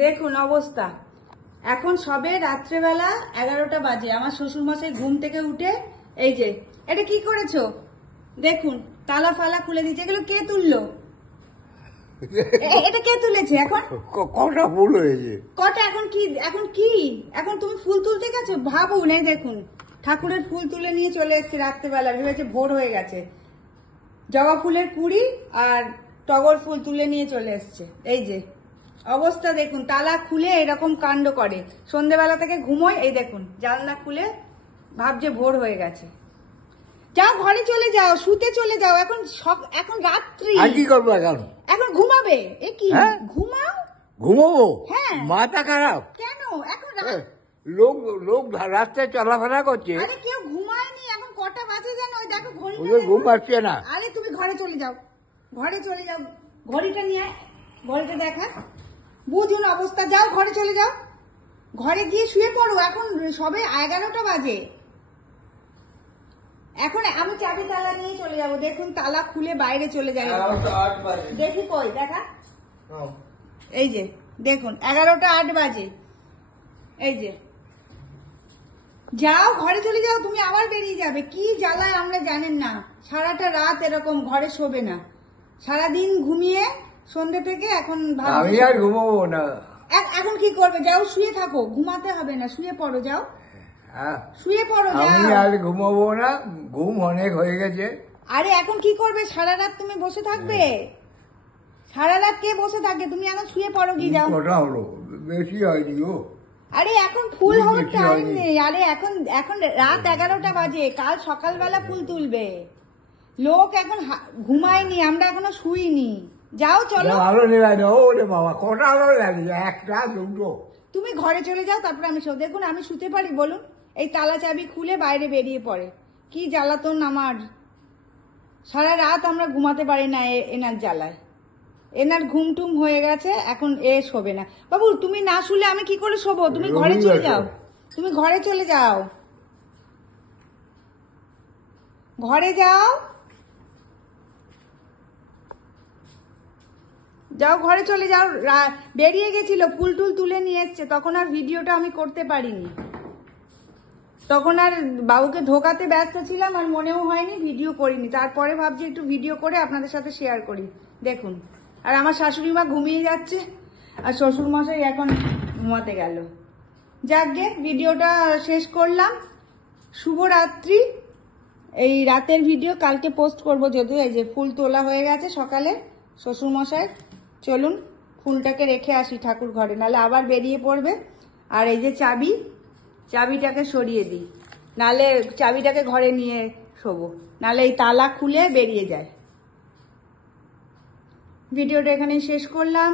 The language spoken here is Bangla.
দেখুন অবস্থা, এখন সবে রাত্রেবেলা 11টা বাজে। আমার শ্বশুরমশাই ঘুম থেকে উঠে এই যে এটা কি করেছো দেখুন, তালা ফালা খুলে দিয়েছে। এগুলো কে তুললো? এটা কে তুলেছে? এখন কটা ফুল হয়েছে? কটা? এখন কি এখন তুমি ফুল তুলতে গেছো? ভাবুন, এই দেখুন ঠাকুরের ফুল তুলে নিয়ে চলে এসেছে রাত্রেবেলা, ভেবেছে ভোর হয়ে গেছে। জবা ফুলের কুড়ি আর টগর ফুল তুলে নিয়ে চলে এসছে। এই যে অবস্থা দেখুন, তালা খুলে এরকম কাণ্ড করে। সন্ধ্যেবেলা থেকে ঘুমোয়, এই দেখুন জানলা খুলে ভাবছে ভোর হয়ে গেছে। যাও ঘরে চলে যাও, শুতে চলে যাও। এখন রাত্রি, আর কি করবো এখন? এখন ঘুমাবে? এ কি ঘুমাও? ঘুমাবো? হ্যাঁ। মাথা খারাপ কেন? এখন লোক লোক রাস্তায় চলাফেরা করছে। আরে কেউ ঘুমায়নি, এখন কটা বাজে জানো? ওই দেখো ঘড়ি, ওদের ঘুম আসছে না। আরে তুমি ঘরে চলে যাও, ঘরে চলে যাও, ঘড়িটা নিয়ে ঘড়িটা দেখা, বুঝুন অবস্থা। যাও ঘরে চলে যাও, ঘরে গিয়ে শুয়ে পড়ো। এখন সবে 11টা বাজে। এখন আমি চাবি তালা নিয়ে চলে যাব। দেখুন তালা খুলে বাইরে চলে যাবে। দেখি কই দেখা, এই যে দেখুন 11টা 8 বাজে। এই যে যাও ঘরে চলে যাও, তুমি আবার বেরিয়ে যাবে। কি জ্বালায় আমরা জানেন না। সারাটা রাত এরকম ঘরে শোবে না, সারাদিন ঘুমিয়ে সন্ধ্যে থেকে এখন আমি আর ঘুমাবো না। এখন কি করবে? যাও শুয়ে থাকো, ঘুমাতে হবে না, শুয়ে পড়ো। যাও শুয়ে পড়ো। আমি আর ঘুমাবো না, ঘুম অনেক হয়ে গেছে। আরে এখন কি করবে? সারা রাত তুমি বসে থাকবে? সারা রাত কে বসে থাকে? তুমি এখন শুয়ে পড়ো, গিয়ে যাও। কটা হলো? বেশি হয়নি গো। আরে এখন ফুল হওয়ার টাইম নেই। আরে এখন রাত 11টা বাজে, কাল সকালবেলা ফুল তুলবে লোক। এখন ঘুমায়নি, আমরা এখনো শুইনি। যাও চলো। আলো নিলাই না। ওরে বাবা, কটা আলো লাগে? একটা দুটো। তুমি ঘরে চলে যাও, তারপরে আমি শো। দেখুন আমি শুতে পারি বলুন? এই তালা চাবি খুলে বাইরে বেরিয়ে পড়ে। কি জ্বালাতন আমার। সারা রাত আমরা ঘুমাতে পারি না এনার জ্বালায়। এনার ঘুম টুম হয়ে গেছে, এখন শোবে না। বাবু তুমি না শুলে আমি কি করে শোবো? তুমি ঘরে চলে যাও, তুমি ঘরে চলে যাও, ঘরে যাও, যাও ঘরে চলে যাও। বেরিয়ে গেছিল, ফুল টুল তুলে নিয়ে এসছে, তখন আর ভিডিওটা আমি করতে পারিনি। তখন আর বাবুকে ধোকাতে ব্যস্ত ছিলাম, আর মনেও হয়নি, ভিডিও করিনি। তারপরে ভাবছি একটু ভিডিও করে আপনাদের সাথে শেয়ার করি। দেখুন, আর আমার শাশুড়ি মা ঘুমিয়ে যাচ্ছে, আর শ্বশুর মশাই এখন ঘুমাতে গেল। যাকগে, ভিডিওটা শেষ করলাম। শুভরাত্রি। এই রাতের ভিডিও কালকে পোস্ট করব যদিও। এই যে ফুল তোলা হয়ে গেছে সকালে শ্বশুর মশাই। চলুন ফুলটাকে রেখে আসি ঠাকুর ঘরে, নাহলে আবার বেরিয়ে পড়বে। আর এই যে চাবিটাকে সরিয়ে দিই, নাহলে চাবিটাকে ঘরে নিয়ে শোবো, নাহলে এই তালা খুলে বেরিয়ে যায়। ভিডিওটা এখানেই শেষ করলাম।